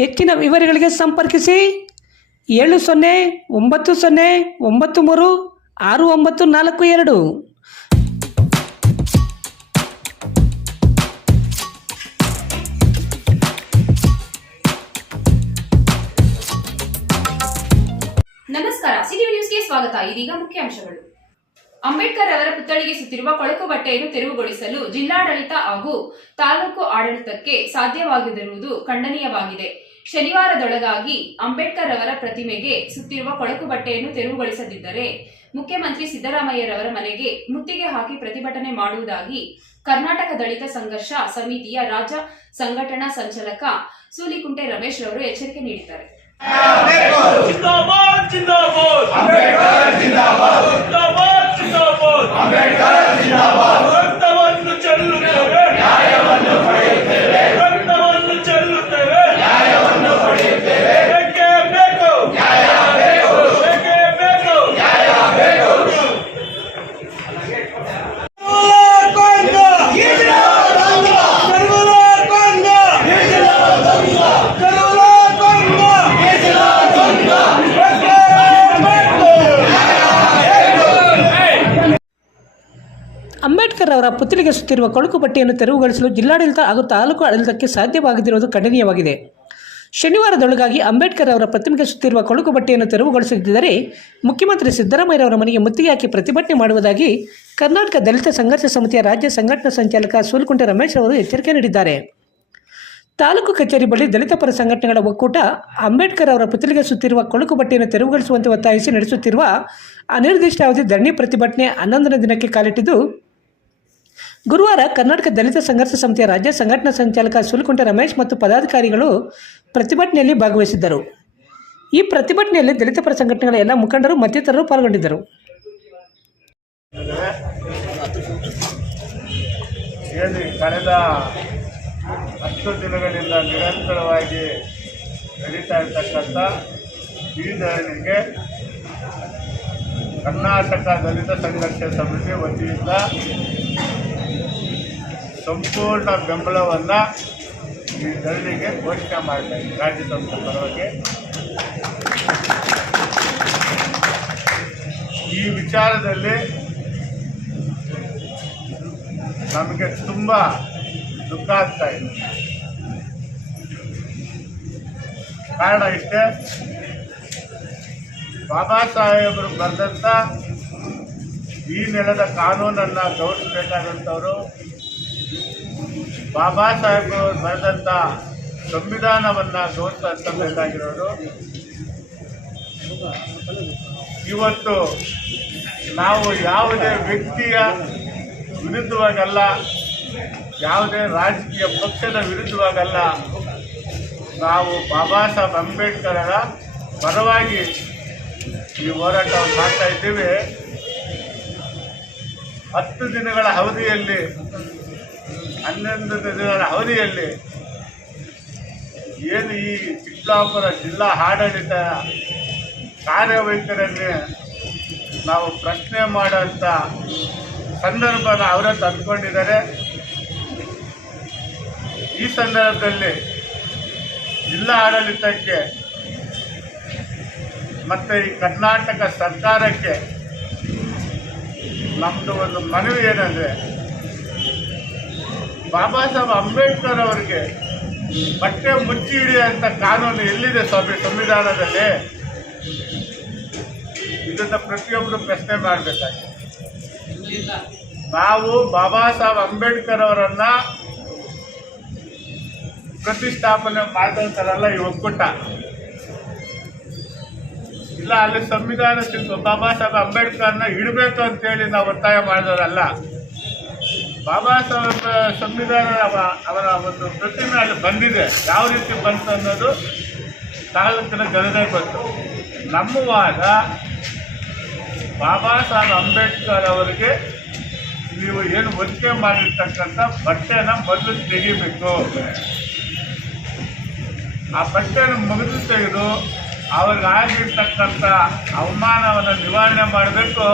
ಹೆಚ್ಚಿನ ವಿವರಗಳಿಗೆ ಸಂಪರ್ಕಿಸಿ ಏಳು ಸೊನ್ನೆ ಒಂಬತ್ತು ಸೊನ್ನೆ ಒಂಬತ್ತು ಮೂರು ಆರು ಒಂಬತ್ತು ನಾಲ್ಕು ಎರಡು. ನಮಸ್ಕಾರ, ಸಿಟಿ ನ್ಯೂಸ್ಗೆ ಸ್ವಾಗತ. ಇದೀಗ ಮುಖ್ಯಾಂಶಗಳು ಅಂಬೇಡ್ಕರ್ ಅವರ ಪುತ್ಥಳಿಗೆ ಸುತ್ತಿರುವ ಕೊಳಕು ಬಟ್ಟೆಯನ್ನು ತೆರವುಗೊಳಿಸಲು ಜಿಲ್ಲಾಡಳಿತ ಹಾಗೂ ತಾಲೂಕು ಆಡಳಿತಕ್ಕೆ ಸಾಧ್ಯವಾಗದಿರುವುದು ಖಂಡನೀಯವಾಗಿದೆ. ಶನಿವಾರದೊಳಗಾಗಿ ಅಂಬೇಡ್ಕರ್ ಅವರ ಪ್ರತಿಮೆಗೆ ಸುತ್ತಿರುವ ಕೊಳಕು ಬಟ್ಟೆಯನ್ನು ತೆರವುಗೊಳಿಸದಿದ್ದರೆ ಮುಖ್ಯಮಂತ್ರಿ ಸಿದ್ದರಾಮಯ್ಯರವರ ಮನೆಗೆ ಮುತ್ತಿಗೆ ಹಾಕಿ ಪ್ರತಿಭಟನೆ ಮಾಡುವುದಾಗಿ ಕರ್ನಾಟಕ ದಲಿತ ಸಂಘರ್ಷ ಸಮಿತಿಯ ರಾಜ್ಯ ಸಂಘಟನಾ ಸಂಚಾಲಕ ಸೂಲಿಕುಂಟೆ ರಮೇಶ್ ರವರು ಎಚ್ಚರಿಕೆ ನೀಡಿದ್ದಾರೆ. ಅಂಬೇಡ್ಕರ್ ಅವರ ಪುತ್ಥಳಿಗೆ ಸುತ್ತಿರುವ ಕೊಳಕು ಬಟ್ಟೆಯನ್ನು ತೆರವುಗೊಳಿಸಲು ಜಿಲ್ಲಾಡಳಿತ ಹಾಗೂ ತಾಲೂಕು ಆಡಳಿತಕ್ಕೆ ಸಾಧ್ಯವಾಗದಿರುವುದು ಖಂಡನೀಯವಾಗಿದೆ. ಶನಿವಾರದೊಳಗಾಗಿ ಅಂಬೇಡ್ಕರ್ ಅವರ ಪ್ರತಿಮೆಗೆ ಸುತ್ತಿರುವ ಕೊಳಕು ಬಟ್ಟೆಯನ್ನು ತೆರವುಗೊಳಿಸದಿದ್ದರೆ ಮುಖ್ಯಮಂತ್ರಿ ಸಿದ್ದರಾಮಯ್ಯರವರ ಮನೆಗೆ ಮುತ್ತಿಗೆ ಹಾಕಿ ಪ್ರತಿಭಟನೆ ಮಾಡುವುದಾಗಿ ಕರ್ನಾಟಕ ದಲಿತ ಸಂಘರ್ಷ ಸಮಿತಿಯ ರಾಜ್ಯ ಸಂಘಟನಾ ಸಂಚಾಲಕ ಸೂಲ್ಕುಂಟೆ ರಮೇಶ್ ಅವರು ಎಚ್ಚರಿಕೆ ನೀಡಿದ್ದಾರೆ. ತಾಲೂಕು ಕಚೇರಿ ಬಳಿ ದಲಿತ ಪರ ಸಂಘಟನೆಗಳ ಒಕ್ಕೂಟ ಅಂಬೇಡ್ಕರ್ ಅವರ ಪುತ್ಲಿಗೆ ಸುತ್ತಿರುವ ಕೊಳಕು ಬಟ್ಟೆಯನ್ನು ತೆರವುಗೊಳಿಸುವಂತೆ ಒತ್ತಾಯಿಸಿ ನಡೆಸುತ್ತಿರುವ ಅನಿರ್ದಿಷ್ಟಾವಧಿ ಧರಣಿ ಪ್ರತಿಭಟನೆ ಹನ್ನೊಂದನೇ ದಿನಕ್ಕೆ ಕಾಲಿಟ್ಟಿದ್ದು ಗುರುವಾರ ಕರ್ನಾಟಕ ದಲಿತ ಸಂಘರ್ಷ ಸಮಿತಿಯ ರಾಜ್ಯ ಸಂಘಟನಾ ಸಂಚಾಲಕ ಸುಲ್ಕುಂಟ ರಮೇಶ್ ಮತ್ತು ಪದಾಧಿಕಾರಿಗಳು ಪ್ರತಿಭಟನೆಯಲ್ಲಿ ಭಾಗವಹಿಸಿದ್ದರು. ಈ ಪ್ರತಿಭಟನೆಯಲ್ಲಿ ದಲಿತ ಪರ ಸಂಘಟನೆಗಳ ಎಲ್ಲ ಮುಖಂಡರು ಮತ್ತಿತರರು ಪಾಲ್ಗೊಂಡಿದ್ದರು. ಕಳೆದ ಹತ್ತು ದಿನಗಳಿಂದ ನಿರಂತರವಾಗಿ ನಡೀತಾ ಇರ್ತಕ್ಕಂಥ ಈ ಕರ್ನಾಟಕ ದಲಿತ ಸಂಘರ್ಷ ಸಮಿತಿ ವತಿಯಿಂದ ಸಂಪೂರ್ಣ ಬೆಂಬಲವನ್ನು ಈ ಧರಣಿಗೆ ಘೋಷಣೆ ಇದ್ದೀವಿ ರಾಜ್ಯ ಸಂಸ್ಥೆ ಪರವಾಗಿ. ಈ ವಿಚಾರದಲ್ಲಿ ನಮಗೆ ತುಂಬ ದುಃಖ ಆಗ್ತಾ ಇದೆ. ಕಾರಣ ಇಷ್ಟೇ, ಬಾಬಾ ಸಾಹೇಬರು ಬರೆದಂಥ ಈ ನೆಲದ ಕಾನೂನನ್ನು ಗೌರವಿಸಬೇಕಾದಂಥವರು ಬಾಬಾ ಸಾಹೇಬರು ಬರೆದಂಥ ಸಂವಿಧಾನವನ್ನು ಗೌರವಿಸಬೇಕಾಗಿರೋರು ಇವತ್ತು ನಾವು ಯಾವುದೇ ವ್ಯಕ್ತಿಯ ವಿರುದ್ಧವಾಗಲ್ಲ, ಯಾವುದೇ ರಾಜಕೀಯ ಪಕ್ಷದ ವಿರುದ್ಧವಾಗಲ್ಲ, ನಾವು ಬಾಬಾ ಸಾಹೇಬ್ ಅಂಬೇಡ್ಕರರ ಪರವಾಗಿ ಈ ಹೋರಾಟವನ್ನು ಮಾಡ್ತಾ ಇದ್ದೀವಿ. ಹತ್ತು ದಿನಗಳ ಅವಧಿಯಲ್ಲಿ ಹನ್ನೊಂದು ದಿನಗಳ ಅವಧಿಯಲ್ಲಿ ಏನು ಈ ಚಿಕ್ಕಬಳ್ಳಾಪುರ ಜಿಲ್ಲಾ ಆಡಳಿತ ಕಾರ್ಯವೈಖರನ್ನೇ ನಾವು ಪ್ರಶ್ನೆ ಮಾಡೋಂಥ ಸಂದರ್ಭನ ಅವರೇ ತಂದುಕೊಂಡಿದ್ದಾರೆ. ಈ ಸಂದರ್ಭದಲ್ಲಿ ಜಿಲ್ಲಾ ಆಡಳಿತಕ್ಕೆ ಮತ್ತು ಈ ಕರ್ನಾಟಕ ಸರ್ಕಾರಕ್ಕೆ ನಮ್ಮದು ಒಂದು ಮನವಿ ಏನಂದರೆ ಬಾಬಾ ಸಾಹೇಬ್ ಅಂಬೇಡ್ಕರ್ ಅವರಿಗೆ ಬಟ್ಟೆ ಮುಚ್ಚಿ ಹಿಡಿಯುವಂಥ ಕಾನೂನು ಎಲ್ಲಿದೆ ಸ್ವಾಮಿ ಸಂವಿಧಾನದಲ್ಲಿ? ಇದನ್ನು ಪ್ರತಿಯೊಬ್ಬರು ಪ್ರಶ್ನೆ ಮಾಡಬೇಕಾಗಿದೆ ನಾವು ಬಾಬಾ ಸಾಹೇಬ್ ಅಂಬೇಡ್ಕರ್ ಅವರನ್ನ ಪ್ರತಿಷ್ಠಾಪನೆ ಮಾಡಿದಂತಾರಲ್ಲ ಈ ಒಕ್ಕೂಟ. ಇಲ್ಲ, ಅಲ್ಲಿ ಸಂವಿಧಾನ ಬಾಬಾ ಸಾಹೇಬ್ ಅಂಬೇಡ್ಕರ್ನ ಇಡಬೇಕು ಅಂತೇಳಿ ನಾವು ಒತ್ತಾಯ ಮಾಡಿದವರಲ್ಲ. ಬಾಬಾ ಸಾಹೇಬ್ ಸಂವಿಧಾನ ಅವ- ಅವರ ಒಂದು ಪ್ರತಿಮೆ ಅಲ್ಲಿ ಬಂದಿದೆ. ಯಾವ ರೀತಿ ಬಂತು ಅನ್ನೋದು ತಾಲೂಕಿನ ಜನತೆ ಬಂತು ನಮ್ಮ ಬಾಬಾ ಸಾಹೇಬ್ ಅಂಬೇಡ್ಕರ್ ಅವರಿಗೆ ನೀವು ಏನು ಒದಿಕೆ ಮಾಡಿರ್ತಕ್ಕಂಥ ಬಟ್ಟೆನ ಮೊದಲು ತೆಗಿಬೇಕು. ಆ ಬಟ್ಟೆಯನ್ನು ಮುಗಿದು ತೆಗೆದು ಅವ್ರಿಗಾಗಿರ್ತಕ್ಕಂಥ ಅವಮಾನವನ್ನು ನಿವಾರಣೆ ಮಾಡಬೇಕು.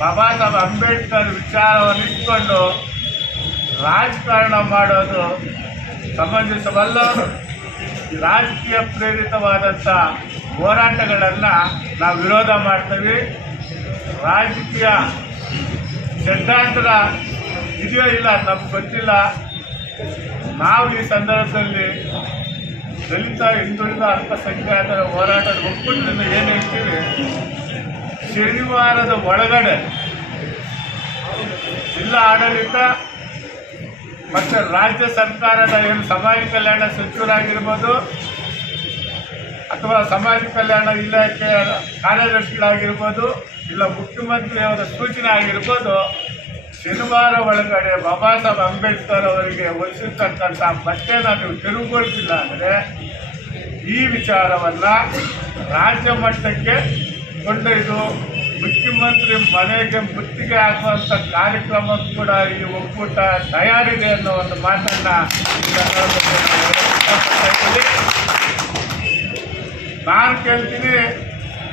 ಬಾಬಾ ಸಾಹೇಬ್ ಅಂಬೇಡ್ಕರ್ ವಿಚಾರವನ್ನು ಇಟ್ಕೊಂಡು ರಾಜಕಾರಣ ಮಾಡೋದು ಸಮಂಜಸವಲ್ಲ. ರಾಜಕೀಯ ಪ್ರೇರಿತವಾದಂಥ ಹೋರಾಟಗಳನ್ನು ನಾವು ವಿರೋಧ ಮಾಡ್ತೀವಿ. ರಾಜಕೀಯ ಸಿದ್ಧಾಂತದ ಇದೆಯೋ ಇಲ್ಲ ನಮ್ಗೆ ಗೊತ್ತಿಲ್ಲ. ನಾವು ಈ ಸಂದರ್ಭದಲ್ಲಿ ದಲಿತ ಹಿಂದುಳಿದ ಅಲ್ಪಸಂಖ್ಯಾತರ ಹೋರಾಟದ ಒಕ್ಕೂಟದಿಂದ ಏನು ಹೇಳ್ತೀವಿ? ಶನಿವಾರದ ಒಳಗಡೆ ಜಿಲ್ಲಾ ಆಡಳಿತ ಮತ್ತು ರಾಜ್ಯ ಸರ್ಕಾರದ ಏನು ಸಮಾಜ ಕಲ್ಯಾಣ ಸಚಿವರಾಗಿರ್ಬೋದು ಅಥವಾ ಸಮಾಜ ಕಲ್ಯಾಣ ಇಲಾಖೆಯ ಕಾರ್ಯದರ್ಶಿಗಳಾಗಿರ್ಬೋದು ಇಲ್ಲ ಮುಖ್ಯಮಂತ್ರಿಯವರ ಸೂಚನೆ ಆಗಿರ್ಬೋದು, ಶನಿವಾರ ಒಳಗಡೆ ಬಾಬಾ ಸಾಹೇಬ್ ಅಂಬೇಡ್ಕರ್ ಅವರಿಗೆ ಹೊಲಿಸಿರ್ತಕ್ಕಂಥ ಬಟ್ಟೆನ ನೀವು ತೆರವುಗೊಳಿಸಿಲ್ಲ ಅಂದರೆ ಈ ವಿಚಾರವನ್ನು ರಾಜ್ಯ ಮಟ್ಟಕ್ಕೆ ಕೊಂಡೊಯ್ದು ಮುಖ್ಯಮಂತ್ರಿ ಮನೆಗೆ ಮುತ್ತಿಗೆ ಹಾಕುವಂಥ ಕಾರ್ಯಕ್ರಮ ಕೂಡ ಈ ಒಕ್ಕೂಟ ತಯಾರಿದೆ ಅನ್ನೋ ಒಂದು ಮಾತನ್ನು ನಾನು ಕೇಳ್ತೀನಿ,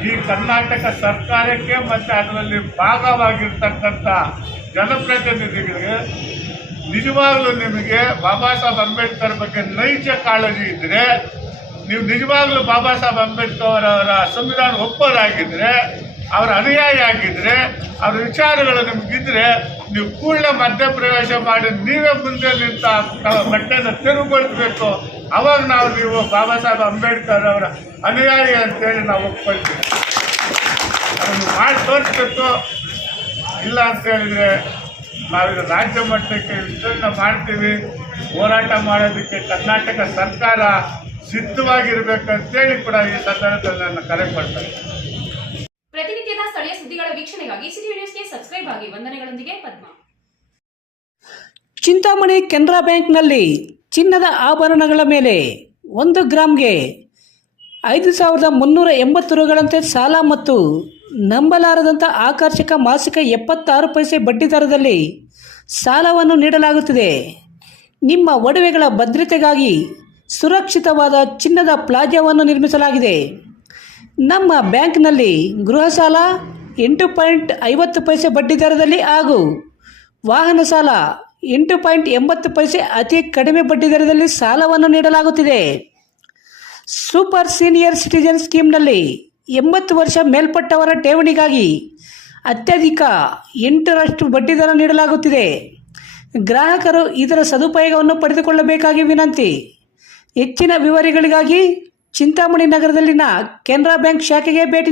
ಈ ಕರ್ನಾಟಕ ಸರ್ಕಾರಕ್ಕೆ ಮತ್ತು ಅದರಲ್ಲಿ ಭಾಗವಾಗಿರ್ತಕ್ಕಂಥ ಜನಪ್ರತಿನಿಧಿಗಳಿಗೆ ನಿಜವಾಗ್ಲೂ ನಿಮಗೆ ಬಾಬಾ ಸಾಹೇಬ್ ಅಂಬೇಡ್ಕರ್ ಬಗ್ಗೆ ನೈಜ ಕಾಳಜಿ ಇದ್ದರೆ ನೀವು ನಿಜವಾಗ್ಲೂ ಬಾಬಾ ಸಾಹೇಬ್ ಅಂಬೇಡ್ಕರ್ ಅವರ ಸಂವಿಧಾನ ಒಪ್ಪೋದಾಗಿದ್ದರೆ ಅವರ ಅನುಯಾಯಿ ಆಗಿದ್ದರೆ ಅವ್ರ ವಿಚಾರಗಳು ನಿಮಗಿದ್ರೆ, ನೀವು ಕೂಡಲೇ ಮಧ್ಯಪ್ರವೇಶ ಮಾಡಿ ನೀವೇ ಮುಂದೆ ನಿಂತ ಬಟ್ಟೆಯನ್ನು ತೆರವುಗೊಳಿಸಬೇಕು. ಅವಾಗ ನಾವು ನೀವು ಬಾಬಾ ಸಾಹೇಬ್ ಅಂಬೇಡ್ಕರ್ ಅವರ ಅನುಯಾಯಿ ಅಂತೇಳಿ ನಾವು ಒಪ್ಕೊಳ್ತೀವಿ. ಅದನ್ನು ಮಾಡಿ ತೋರಿಸ್ಬೇಕು. ಇಲ್ಲ ಅಂತ ಹೇಳಿದ್ರೆ ನಾವೀಗ ರಾಜ್ಯ ಮಟ್ಟಕ್ಕೆ ವಿಸ್ತರಣೆ ಮಾಡ್ತೀವಿ. ಹೋರಾಟ ಮಾಡೋದಕ್ಕೆ ಕರ್ನಾಟಕ ಸರ್ಕಾರ ಸಿದ್ಧವಾಗಿರ್ಬೇಕಂತೇಳಿ ಕೂಡ ಈ ಸಂದರ್ಭದಲ್ಲಿ ನನ್ನ ಕರೆ ಕೊಡ್ತಾರೆ. ಪ್ರತಿನಿತ್ಯದ ಸ್ಥಳೀಯ ಸುದ್ದಿಗಳ ವೀಕ್ಷಣೆಗಾಗಿ ಸಿಟಿ ನ್ಯೂಸ್ಗೆ ಸಬ್ಸ್ಕ್ರೈಬ್ ಆಗಿ ವಂದನೆಗಳೊಂದಿಗೆ ಪದ್ಮ. ಚಿಂತಾಮಣಿ ಕೆನರಾ ಬ್ಯಾಂಕ್ನಲ್ಲಿ ಚಿನ್ನದ ಆಭರಣಗಳ ಮೇಲೆ ಒಂದು ಗ್ರಾಮ್ಗೆ ಐದು ಸಾವಿರದ ಮುನ್ನೂರ ಎಂಬತ್ತು ರುಗಳಂತೆ ಸಾಲ ಮತ್ತು ನಂಬಲಾರದಂಥ ಆಕರ್ಷಕ ಮಾಸಿಕ ಎಪ್ಪತ್ತಾರು ಪೈಸೆ ಬಡ್ಡಿ ದರದಲ್ಲಿ ಸಾಲವನ್ನು ನೀಡಲಾಗುತ್ತಿದೆ. ನಿಮ್ಮ ಒಡವೆಗಳ ಭದ್ರತೆಗಾಗಿ ಸುರಕ್ಷಿತವಾದ ಚಿನ್ನದ ಪ್ಲಾಜಾವನ್ನು ನಿರ್ಮಿಸಲಾಗಿದೆ. ನಮ್ಮ ಬ್ಯಾಂಕ್ನಲ್ಲಿ ಗೃಹ ಸಾಲ, ಎಂಟು ಪಾಯಿಂಟ್ ಐವತ್ತು ಪೈಸೆ ಬಡ್ಡಿ ದರದಲ್ಲಿ ಹಾಗೂ ವಾಹನ ಸಾಲ, ಎಂಟು ಪಾಯಿಂಟ್ ಎಂಬತ್ತು ಪೈಸೆ ಅತಿ ಕಡಿಮೆ ಬಡ್ಡಿ ದರದಲ್ಲಿ ಸಾಲವನ್ನು ನೀಡಲಾಗುತ್ತಿದೆ. ಸೂಪರ್ ಸೀನಿಯರ್ ಸಿಟಿಜನ್ ಸ್ಕೀಮ್ನಲ್ಲಿ ಎಂಬತ್ತು ವರ್ಷ ಮೇಲ್ಪಟ್ಟವರ ಠೇವಣಿಗಾಗಿ ಅತ್ಯಧಿಕ ಎಂಟರಷ್ಟು ಬಡ್ಡಿದರ ನೀಡಲಾಗುತ್ತಿದೆ. ಗ್ರಾಹಕರು ಇದರ ಸದುಪಯೋಗವನ್ನು ಪಡೆದುಕೊಳ್ಳಬೇಕಾಗಿ ವಿನಂತಿ. ಹೆಚ್ಚಿನ ವಿವರಗಳಿಗಾಗಿ ಚಿಂತಾಮಣಿ ನಗರದಲ್ಲಿನ ಕೆನರಾ ಬ್ಯಾಂಕ್ ಶಾಖೆಗೆ ಭೇಟಿ